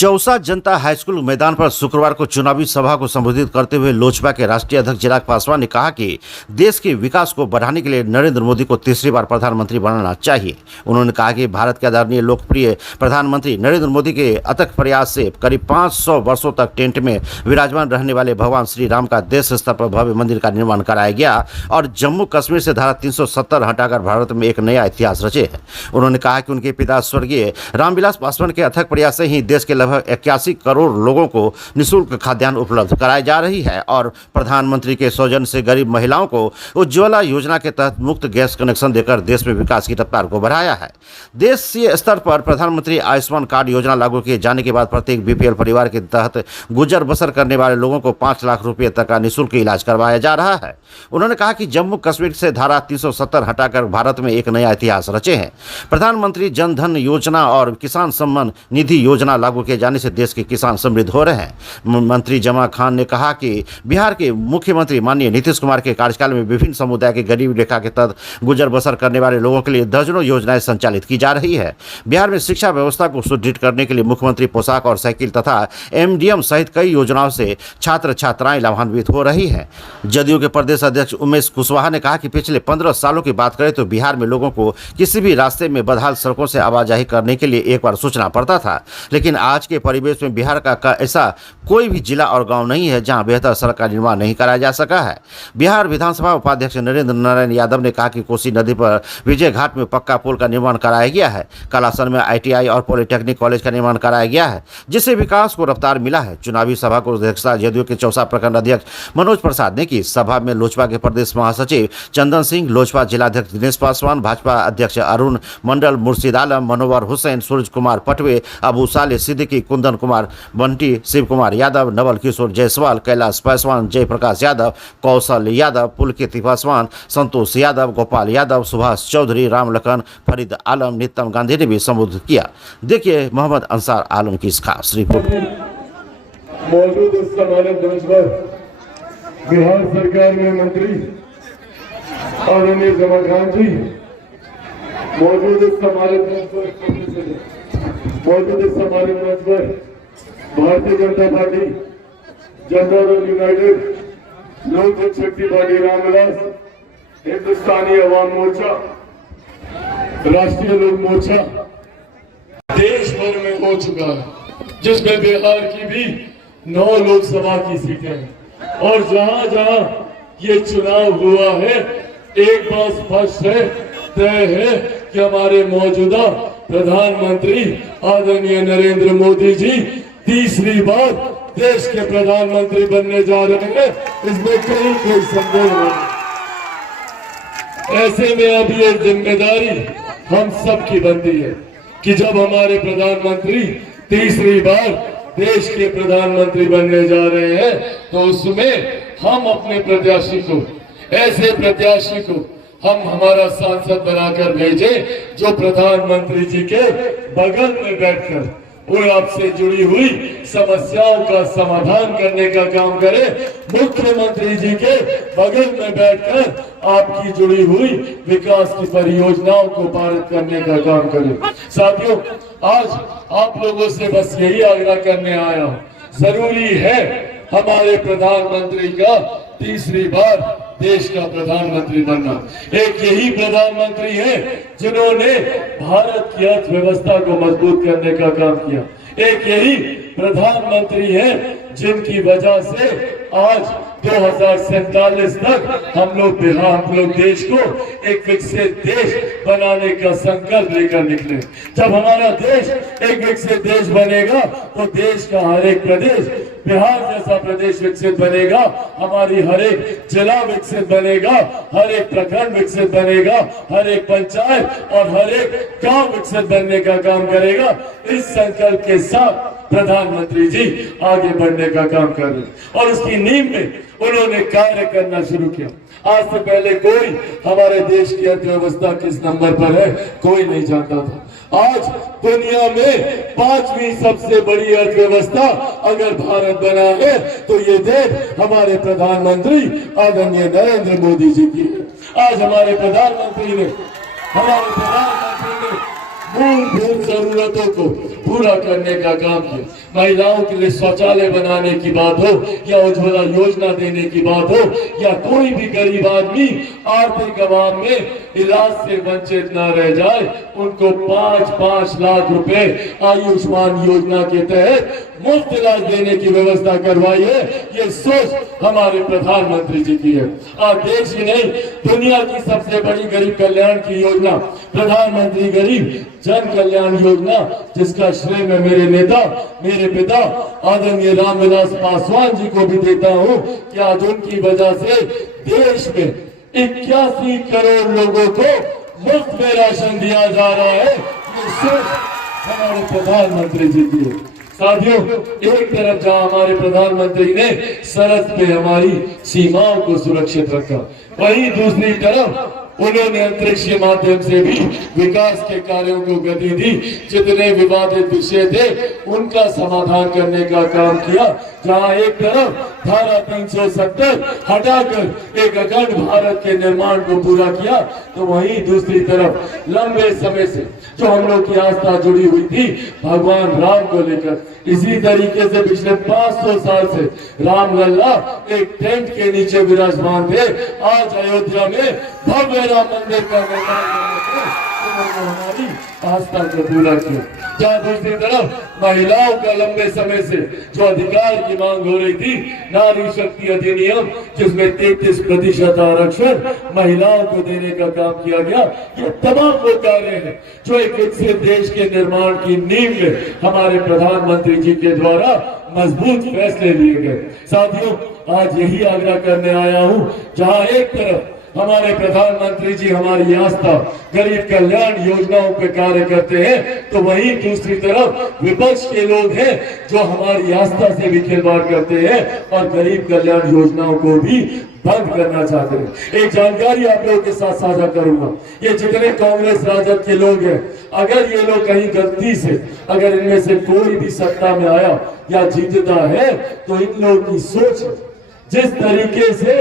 चौसा जनता high school मैदान पर शुक्रवार को चुनावी सभा को संबोधित करते हुए लोजपा के राष्ट्रीय अध्यक्ष चिराग पासवान ने कहा कि देश के विकास को बढ़ाने के लिए नरेंद्र मोदी को तीसरी बार प्रधानमंत्री बनाना चाहिए। उन्होंने कहा कि भारत के आदरणीय लोकप्रिय प्रधानमंत्री नरेंद्र मोदी के अथक प्रयास से करीब 500 वर्षों तक टेंट में विराजमान रहने वाले भगवान श्री राम का देश स्तर पर भव्य मंदिर का निर्माण कराया गया और जम्मू कश्मीर से धारा 370 हटाकर भारत में एक नया इतिहास रचे है। उन्होंने कहा कि उनके पिता स्वर्गीय रामविलास पासवान के अथक प्रयास से ही देश के लगभग 81 करोड़ लोगों को निःशुल्क खाद्यान्न उपलब्ध कराई जा रही है और प्रधानमंत्री के सौजन्य से गरीब महिलाओं को उज्ज्वला योजना के तहत मुफ्त गैस कनेक्शन देकर देश में विकास की रफ्तार को बढ़ाया है। देशीय स्तर पर प्रधानमंत्री आयुष्मान कार्ड योजना लागू किए जाने के बाद प्रत्येक बीपीएल परिवार के तहत गुजर बसर करने वाले लोगों को 5 लाख रुपए तक का निःशुल्क इलाज करवाया जा रहा है। उन्होंने कहा कि जम्मू कश्मीर से धारा 370 हटाकर भारत में एक नया इतिहास रचे हैं। प्रधानमंत्री जन धन योजना और किसान सम्मान निधि योजना लागू किए जाने से देश के किसान समृद्ध हो रहे हैं। मंत्री जमा खान ने कहा कि बिहार के मुख्यमंत्री माननीय नीतीश कुमार के कार्यकाल में विभिन्न समुदाय के गरीब रेखा के तहत गुजर बसर करने वाले लोगों के लिए दर्जनों योजनाएं संचालित की जा रही है। बिहार में शिक्षा व्यवस्था को सुदृढ़ करने के लिए मुख्यमंत्री पोशाक और साइकिल तथा एमडीएम सहित कई योजनाओं से छात्र छात्राएं लाभान्वित हो रही हैं। जदयू के प्रदेश अध्यक्ष उमेश कुशवाहा ने कहा कि पिछले 15 सालों की बात करें तो बिहार में लोगों को किसी भी रास्ते में बदहाल सड़कों से आवाजाही करने के लिए एक बार सोचना पड़ता था, लेकिन आज के परिवेश में बिहार का ऐसा कोई भी जिला और गांव नहीं है जहां बेहतर सड़क का निर्माण नहीं कराया जा सका है। बिहार विधानसभा उपाध्यक्ष नरेंद्र नारायण यादव ने कहा कि कोसी नदी पर विजय घाट में पक्का पुल का निर्माण कराया गया है। कालासन में आईटीआई और पॉलिटेक्निक कॉलेज का निर्माण कराया गया है, जिससे विकास को रफ्तार मिला है। चुनावी सभा को अध्यक्षता जदयू के चौसा प्रखंड अध्यक्ष मनोज प्रसाद ने की। सभा में लोजपा के प्रदेश महासचिव चंदन सिंह, लोजपा जिलाध्यक्ष दिनेश पासवान, भाजपा अध्यक्ष अरुण मंडल, मुर्शिद आलम, मनोवर हुसैन, सूरज कुमार पटवे, अबू साले सिद्दीकी, कुंदन कुमार बंटी, शिव कुमार यादव, नवल किशोर जायसवाल, कैलाश पासवान, जयप्रकाश यादव, कौशल यादव, पुलकित पासवान, संतोष यादव, गोपाल यादव, सुभाष चौधरी, रामलखन, फरीद आलम, नितम गांधी ने भी संबोधित किया। देखिए मोहम्मद अंसार आलम की इस खास रिपोर्ट। मौजूद इस समारोह मंच पर बिहार सरकार में मंत्री आदरणीय जमा खान जी मौजूद इस समारोह मंच पर भारतीय जनता पार्टी, जनता दल यूनाइटेड, लोक जनशक्ति पार्टी रामविलास, हिंदुस्तानी अवाम मोर्चा, राष्ट्रीय लोक मोर्चा देश भर में हो चुका है, जिसमें बिहार की भी 9 लोकसभा की सीटें हैं। और जहां जहां ये चुनाव हुआ है, एक बात स्पष्ट है, तय है कि हमारे मौजूदा प्रधानमंत्री आदरणीय नरेंद्र मोदी जी तीसरी बार देश के प्रधानमंत्री बनने जा रहे हैं। इसमें कोई संदेह नहीं। ऐसे में अब ये जिम्मेदारी हम सब की बनती है कि जब हमारे प्रधानमंत्री तीसरी बार देश के प्रधानमंत्री बनने जा रहे हैं, तो उसमें हम अपने प्रत्याशी को, ऐसे प्रत्याशी को हम हमारा सांसद बनाकर भेजे जो प्रधानमंत्री जी के बगल में बैठकर और आपसे जुड़ी हुई समस्याओं का समाधान करने का काम करे, मुख्यमंत्री जी के बगल में बैठकर आपकी जुड़ी हुई विकास की परियोजनाओं को पारित करने का काम करे। साथियों, आज आप लोगों से बस यही आग्रह करने आया हूं, जरूरी है हमारे प्रधानमंत्री का तीसरी बार देश का प्रधानमंत्री बनना। एक यही प्रधानमंत्री है जिन्होंने भारत की अर्थव्यवस्था को मजबूत करने का काम किया। एक यही प्रधानमंत्री है जिनकी वजह से आज 2047 तक हम लोग देश को एक विकसित देश बनाने का संकल्प लेकर निकले। जब हमारा देश एक विकसित देश बनेगा तो देश का हर एक प्रदेश, बिहार जैसा प्रदेश विकसित बनेगा, हमारी हर एक जिला विकसित बनेगा, हर एक प्रखंड विकसित बनेगा, हर एक पंचायत और हर एक गांव विकसित बनने का काम करेगा। इस संकल्प के साथ प्रधानमंत्री जी आगे बढ़ने का काम कर रहे हैं और उसकी नींव में उन्होंने कार्य करना शुरू किया। आज से पहले कोई हमारे देश की अर्थव्यवस्था किस नंबर पर है कोई नहीं जानता था। आज दुनिया में 5वीं सबसे बड़ी अर्थव्यवस्था अगर भारत बना है तो ये देश हमारे प्रधानमंत्री आदरणीय नरेंद्र मोदी जी की है। आज हमारे प्रधानमंत्री ने मूलभूत जरूरतों को पूरा करने का काम किया। महिलाओं के लिए शौचालय बनाने की बात हो या उज्ज्वला योजना देने की बात हो या कोई भी गरीब आदमी आर्थिक अभाव में इलाज से वंचित ना रह जाए, उनको 5-5 लाख रुपए आयुष्मान योजना के तहत मुफ्त इलाज देने की व्यवस्था करवाई है। ये सोच हमारे प्रधानमंत्री जी की है। और देश ही नहीं, दुनिया की सबसे बड़ी गरीब कल्याण की योजना प्रधानमंत्री गरीब जन कल्याण योजना, जिसका श्रेय मैं मेरे नेता, मेरे पिता आदरणीय रामविलास पासवान जी को भी देता हूं कि आज उनकी वजह से देश में 81 करोड़ लोगों को मुफ्त में राशन दिया जा रहा है। ये सोच हमारे प्रधानमंत्री जी की है। साथियों, एक तरफ जहां हमारे प्रधानमंत्री ने सरहद पे हमारी सीमाओं को सुरक्षित रखा, वहीं दूसरी तरफ उन्होंने अंतरिक्ष के माध्यम से भी विकास के कार्यों को गति दी। जितने विवादित विषय थे उनका समाधान करने का काम किया। जहां एक तरफ धारा 370 हटाकर एक अखंड भारत के निर्माण को पूरा किया, तो वहीं दूसरी तरफ लंबे समय से जो हम लोग की आस्था जुड़ी हुई थी भगवान राम को लेकर, इसी तरीके से पिछले 500 साल से रामलल्ला एक टेंट के नीचे विराजमान थे। आज अयोध्या में भव्य राम मंदिर का निर्माण करने से उन्होंने हमारी आस्था को पूरा किया। जहाँ दूसरी तरफ महिलाओं का लंबे समय से जो अधिकार की मांग हो रही थी, नारी शक्ति अधिनियम जिसमें 33% आरक्षण महिलाओं को देने का काम किया गया, ये तमाम वो कार्य हैं जो एक विकसित देश के निर्माण की नींव में हमारे प्रधानमंत्री जी के द्वारा मजबूत फैसले लिए गए। साथियों, आज यही आग्रह करने आया हूँ, जहाँ एक तरफ हमारे प्रधानमंत्री जी हमारी आस्था गरीब कल्याण योजनाओं पे कार्य करते हैं, तो वहीं दूसरी तरफ विपक्ष के लोग हैं जो हमारी आस्था से भी खिलवाड़ करते हैं और गरीब कल्याण योजनाओं को भी बंद करना चाहते हैं। एक जानकारी आप लोगों के साथ साझा करूंगा। ये जितने कांग्रेस राजद के लोग हैं, अगर ये लोग कहीं गलती से अगर इनमें से कोई भी सत्ता में आया या जीतता है, तो इन लोगों की सोच जिस तरीके से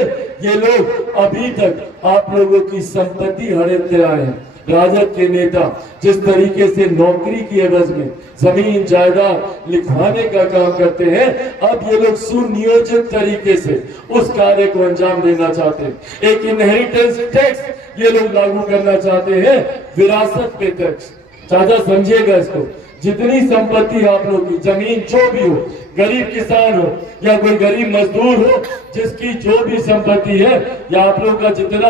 ये लोग अभी तक आप लोगों की संपत्ति हड़पते आए हैं, राजद के नेता जिस तरीके से नौकरी की एवज में जमीन जायदाद लिखवाने का काम करते हैं, अब ये लोग सुनियोजित तरीके से उस कार्य को अंजाम देना चाहते हैं। एक इनहेरिटेंस टैक्स ये लोग लागू करना चाहते हैं, विरासत पे टैक्स। चाचा समझिएगा इसको, जितनी संपत्ति आप लोग की, जमीन जो भी हो, गरीब किसान हो या कोई गरीब मजदूर हो, जिसकी जो भी संपत्ति है या आप लोग का जितना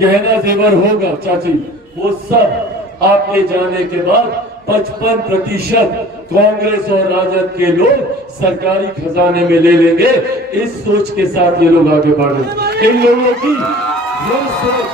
गहना जेवर होगा चाची, वो सब आपके जाने के बाद 55% कांग्रेस और राजद के लोग सरकारी खजाने में ले लेंगे। इस सोच के साथ ये लोग आगे बढ़ रहे। इन लोगों की ये सोच,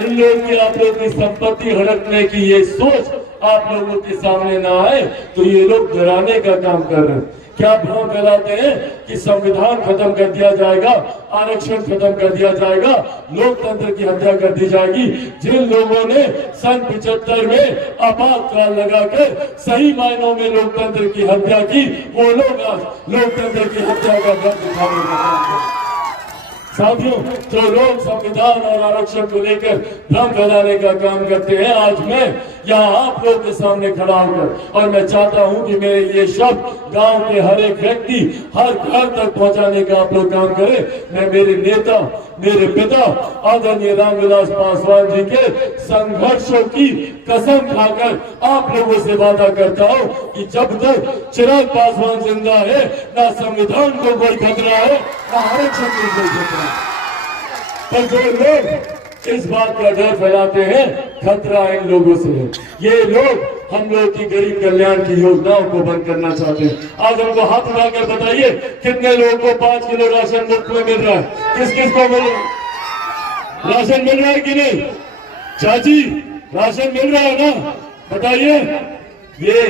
इन लोगों की आप लोगों की संपत्ति हड़पने की ये सोच आप लोगों के सामने ना आए, तो ये लोग डराने का काम कर रहे हैं। क्या भ्रम फैलाते हैं कि संविधान खत्म कर दिया जाएगा, आरक्षण खत्म कर दिया जाएगा, लोकतंत्र की हत्या कर दी जाएगी। जिन लोगों ने सन 75 में आपातकाल लगाकर सही मायनों में लोकतंत्र की हत्या की, वो लोग आज लोकतंत्र की हत्या का दर्द उठाने का काम कर रहे हैं। साथियों, जो लोग संविधान और आरक्षण को लेकर भ्रम फैलाने का काम करते हैं, आज मैं यहाँ आप लोगों के सामने खड़ा होकर, और मैं चाहता हूँ कि मेरे ये शब्द गांव के हर एक व्यक्ति, हर घर तक पहुँचाने का आप लोग काम करें। मैं मेरे नेता, मेरे पिता आदरणीय रामविलास पासवान जी के संघर्षों की कसम खाकर आप लोगों से वादा करता हूँ कि जब तक चिराग पासवान जिंदा है, ना संविधान को कोई खतरा है, ना आरक्षण को कोई खतरा है। पर जो लोग इस बात का डर फैलाते हैं, खतरा इन लोगों से है। ये लोग हम लोग की गरीब कल्याण की योजनाओं को बंद करना चाहते हैं। आज हमको हाथ उठाकर बताइए, कितने लोगों को 5 किलो राशन मुफ्त में मिल रहा है? किस किस को मिल रहा है? राशन मिल रहा है कि नहीं? चाची, राशन मिल रहा है ना? बताइए। ये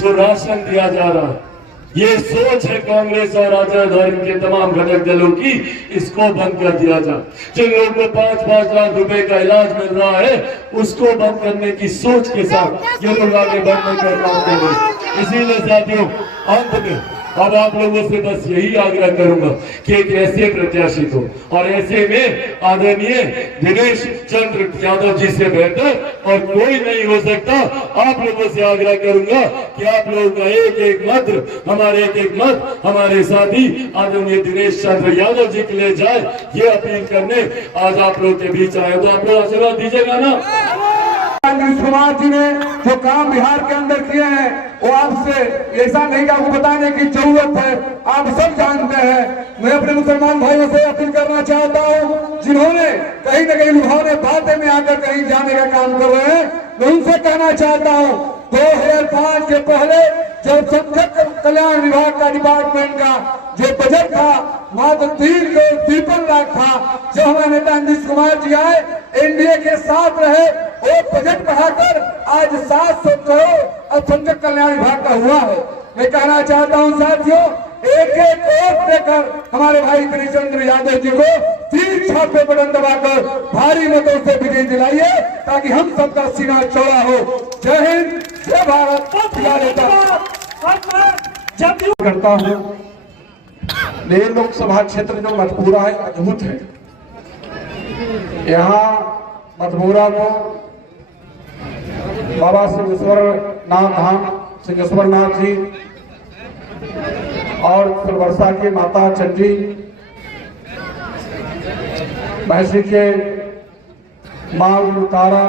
जो राशन दिया जा रहा है, ये सोच है कांग्रेस और राजद और इनके तमाम घटक दलों की, इसको बंद कर दिया जाए। जिन लोगों को 5-5 लाख रुपए का इलाज मिल रहा है, उसको बंद करने की सोच के साथ ये लोग आगे बढ़ने का काम कर रहे हैं। इसीलिए साथियों, अंत में अब आप लोगों से बस यही आग्रह करूंगा कि एक ऐसे प्रत्याशी को, और ऐसे में आदरणीय दिनेश चंद्र यादव जी से बेहतर और कोई नहीं हो सकता। आप लोगों से आग्रह करूंगा कि आप लोगों का एक एक मत हमारे साथी आदरणीय दिनेश चंद्र यादव जी के लिए जाए, ये अपील करने आज आप लोग के बीच आए। तो आप लोग आशीर्वाद दीजिएगा ना। नीतीश कुमार जी ने जो काम बिहार के अंदर किए हैं वो आपसे ऐसा नहीं कि आपको बताने की जरूरत है, आप सब जानते हैं। मैं अपने मुसलमान भाइयों से अपील करना चाहता हूँ जिन्होंने कहीं न कहीं लुभावने बातें में आकर कहीं जाने का काम कर रहे हैं, मैं उनसे कहना चाहता हूँ 2005 के पहले जब संसद कल्याण विभाग का डिपार्टमेंट का जो बजट था मात्र 3 लाख था, जो हमारे नेता नीतीश कुमार जी आए एनडीए के साथ रहे, वो बजट बढ़ाकर आज 700 करोड़ अब संसद कल्याण विभाग का हुआ है। मैं कहना चाहता हूं साथियों, एक एक वोट देकर हमारे भाई दिनेश चंद्र यादव जी को 3 छापे बटन दबाकर भारी मतों से विजय दिलाइए ताकि हम सबका सीना चौड़ा हो। जय हिंद, जय भारत, करता हूँ। ये लोकसभा क्षेत्र जो मधपुरा है अद्भुत है। यहाँ मधपुरा को बाबा सिंहेश्वर नाथ धाम सिंहेश्वर नाथ जी और वर्षा की माता चंडी, महसी के माँ तारा,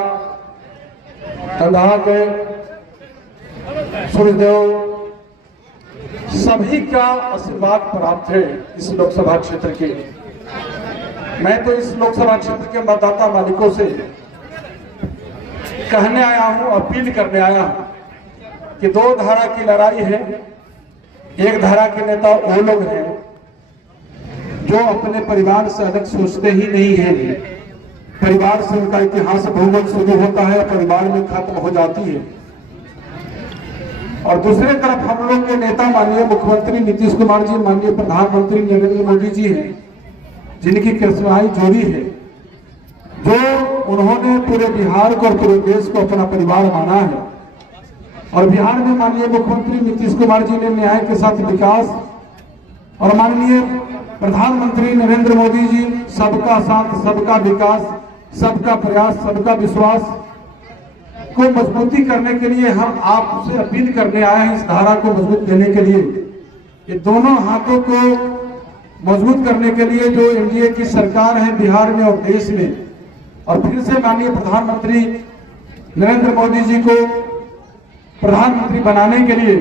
कंधा के सूर्यदेव, सभी का आशीर्वाद प्राप्त है इस लोकसभा क्षेत्र के। मैं तो इस लोकसभा क्षेत्र के मतदाता मालिकों से कहने आया हूं, अपील करने आया हूं कि 2 धारा की लड़ाई है। एक धारा के नेता वो लोग हैं जो अपने परिवार से अलग सोचते ही नहीं है। परिवार से उनका इतिहास भूगोल शुरू होता है, परिवार में खत्म हो जाती है। और दूसरे तरफ हम लोग के नेता माननीय मुख्यमंत्री नीतीश कुमार जी, माननीय प्रधानमंत्री नरेंद्र मोदी जी हैं, जिनकी कृष्णाई जोड़ी है, जो उन्होंने पूरे बिहार को और पूरे देश को अपना परिवार माना है। और बिहार में माननीय मुख्यमंत्री नीतीश कुमार जी ने न्याय के साथ विकास, और माननीय प्रधानमंत्री नरेंद्र मोदी जी सबका साथ, सबका विकास, सबका प्रयास, सबका विश्वास को मजबूती करने के लिए हम आपसे अपील करने आए हैं। इस धारा को मजबूत देने के लिए, ये दोनों हाथों को मजबूत करने के लिए जो एनडीए की सरकार है बिहार में और देश में, और फिर से माननीय प्रधानमंत्री नरेंद्र मोदी जी को प्रधानमंत्री बनाने के लिए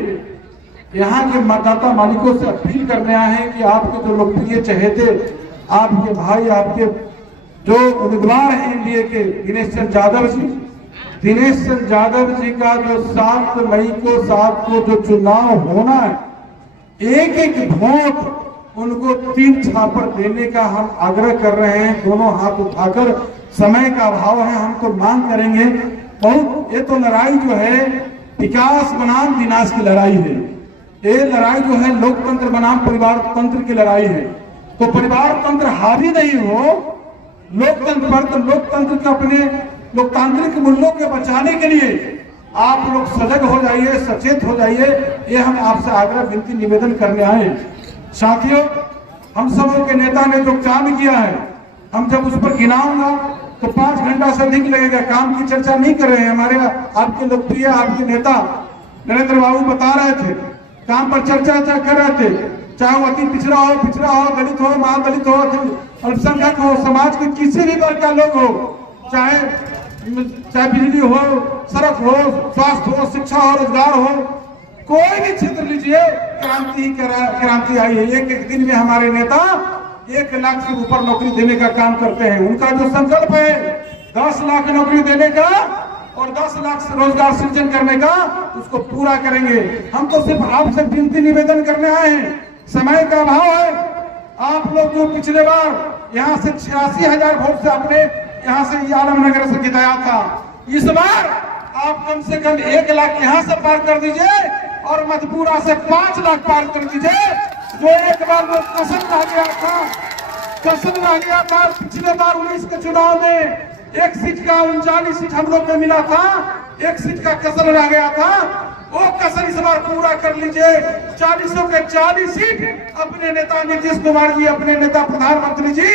यहाँ के मतदाता मालिकों से अपील करने आए हैं कि आपके जो लोकप्रिय चहेते, आपके भाई, आपके जो उम्मीदवार हैं एनडीए के दिनेश चंद्र यादव जी का जो 7 मई को जो चुनाव होना है, एक एक वोट उनको 3 छापर देने का हम आग्रह कर रहे हैं। दोनों हाथ उठाकर, समय का अभाव है, हम तो मांग करेंगे। बहुत, ये तो लड़ाई जो है विकास बनाम विनाश की लड़ाई है। ये लड़ाई जो है लोकतंत्र बनाम परिवार तंत्र की लड़ाई है। तो परिवार तंत्र हावी नहीं हो लोकतंत्र पर, तो लोकतंत्र के अपने लोकतांत्रिक मूल्यों के बचाने के लिए आप लोग सजग हो जाइए, सचेत हो जाइए। ये हम आपसे आग्रह, विनती, निवेदन करने आए। साथियों, हम सबों के नेता ने जो काम किया है, हम जब उस पर गिनाऊंगा तो 5 घंटा से अधिक लगेगा। काम की चर्चा नहीं कर रहे हैं। हमारे आपके लोकप्रिय, आपके नेता नरेंद्र बाबू बता रहे थे, काम पर चर्चा कर रहे थे, चाहे वो अति पिछड़ा हो, दलित हो, महादलित हो, अल्पसंख्यक हो, समाज के किसी भी वर्ग का लोग हो, चाहे बिजली हो, सड़क हो, स्वास्थ्य हो, शिक्षा हो, रोजगार हो, कोई भी क्षेत्र लीजिए, क्रांति आई है। एक दिन में हमारे नेता 1 लाख से ऊपर नौकरी देने का काम करते हैं। उनका जो संकल्प है 10 लाख नौकरी देने का और 10 लाख से रोजगार सृजन करने का, उसको पूरा करेंगे। हम तो सिर्फ आपसे विनती निवेदन करने आए हैं, समय का अभाव है। आप लोग जो पिछले बार यहाँ से 86,000 वोट से आपने यहाँ से आलमनगर से जिताया था, इस बार आप कम से कम 1 लाख यहाँ से पार कर दीजिए और मधपुरा से 5 लाख पार कर दीजिए। जो एक बार वो कसम रह गया था पिछले बार 19 के चुनाव में, 1 सीट का 39 सीट हम लोग को मिला था, 1 सीट का कसम रह गया था। वो कसर इस बार पूरा कर लीजिए। 40 के 40 सीट अपने नेता नीतीश कुमार जी, अपने नेता प्रधानमंत्री जी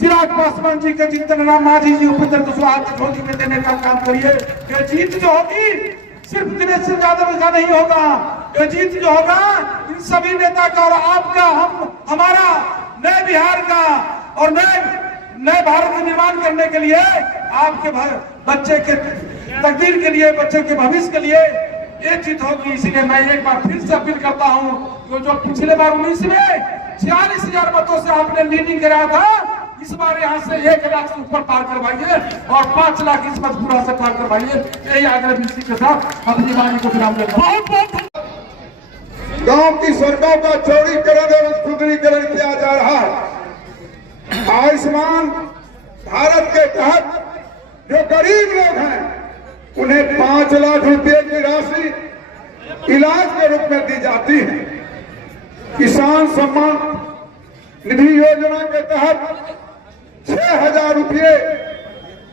चिराग पासवान जी के जीतन राम मांझी जी, उपेंद्र कुशवाहा को झोली में देने का काम करिए। ये जीत जो होगी सिर्फ दिनेश सिंह यादव का नहीं होगा, ये जीत जो होगा इन सभी नेता का और आपका, हमारा नए बिहार का और नए भारत का निर्माण करने के लिए, आपके बच्चे के तकदीर के लिए, बच्चे के भविष्य के लिए ये जीत होगी। इसीलिए मैं एक बार फिर से अपील करता हूँ, जो पिछले बार 19 में 46,000 मतों से आपने लीडिंग कराया था, इस बार यहाँ से 1 लाख से ऊपर पार करवाइए और 5 लाख इस बार पूरा से पार करवाइए। यही आग्रह इसी के साथ अपनी वाणी को विराम देता हूं। गांव की सड़कों का चौड़ीकरण एवं सुदृढ़ीकरण किया जा रहा है। आयुष्मान भारत के तहत जो गरीब लोग हैं उन्हें 5 लाख रुपए की राशि इलाज के रूप में दी जाती है। किसान सम्मान निधि योजना के तहत 6,000 रुपये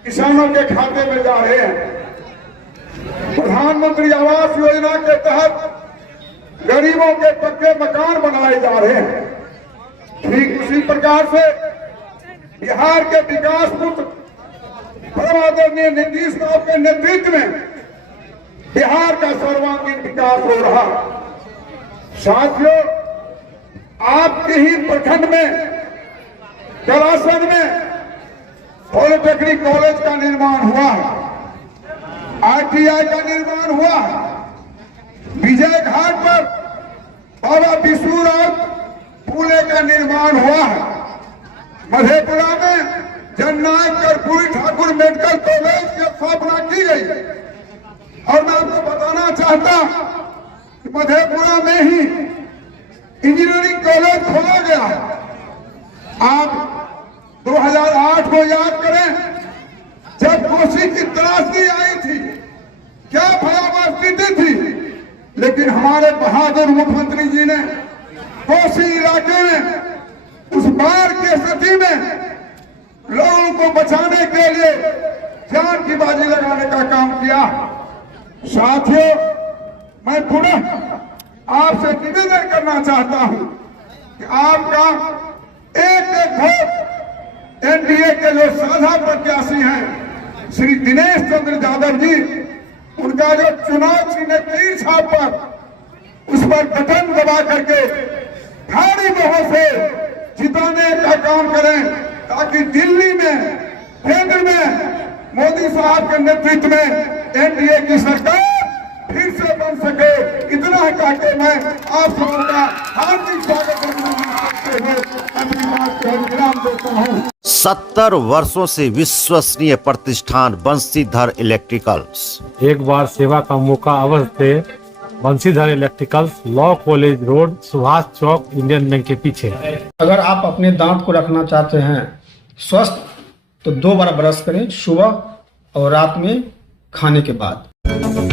किसानों के खाते में जा रहे हैं। प्रधानमंत्री आवास योजना के तहत गरीबों के पक्के मकान बनाए जा रहे हैं। ठीक उसी प्रकार से बिहार के विकास पुत्र आदरणीय नीतीश कुमार के नेतृत्व में बिहार का सर्वांगीण विकास हो रहा। साथियों, आपके ही प्रखंड में करासन में पॉलिटेक्निक कॉलेज का निर्माण हुआ है, ITI का निर्माण हुआ है। विजय घाट पर बाबा विश्वनाथ पुले का निर्माण हुआ है। मधेपुरा में जननायक कर्पूरी ठाकुर मेडिकल कॉलेज की स्थापना की गई। और मैं आपको बताना चाहता कि मधेपुरा में ही इंजीनियरिंग कॉलेज खोला गया है। आप 2008 को याद करें, जब कोसी की त्रासदी आई थी, क्या भयावह स्थिति थी, लेकिन हमारे बहादुर मुख्यमंत्री जी ने कोसी इलाके में उस बाढ़ की स्थिति में लोगों को बचाने के लिए जान की बाजी लगाने का काम किया। साथियों, मैं पुनः आपसे निवेदन करना चाहता हूं कि आपका एक वोट एनडीए के जो साझा प्रत्याशी हैं श्री दिनेश चंद्र यादव जी, उनका जो चुनाव चिन्ह तीर छाप पर उस पर बटन दबा करके भारी बहुमत से जिताने का काम करें, ताकि दिल्ली में केंद्र में मोदी साहब के नेतृत्व में एनडीए की सरकार फिर से बन सके। इतना कह के मैं आप सबों का हार्दिक स्वागत करते हुए अपनी बात को विराम देता हूँ। 70 वर्षों से विश्वसनीय प्रतिष्ठान बंशीधर इलेक्ट्रिकल्स। एक बार सेवा का मौका अवश्य दे। Banshidhar electricals, law college road, Subhash Chowk, Indian Bank के पीछे। अगर आप अपने दांत को रखना चाहते हैं स्वस्थ तो 2 बार ब्रश करें, सुबह और रात में खाने के बाद।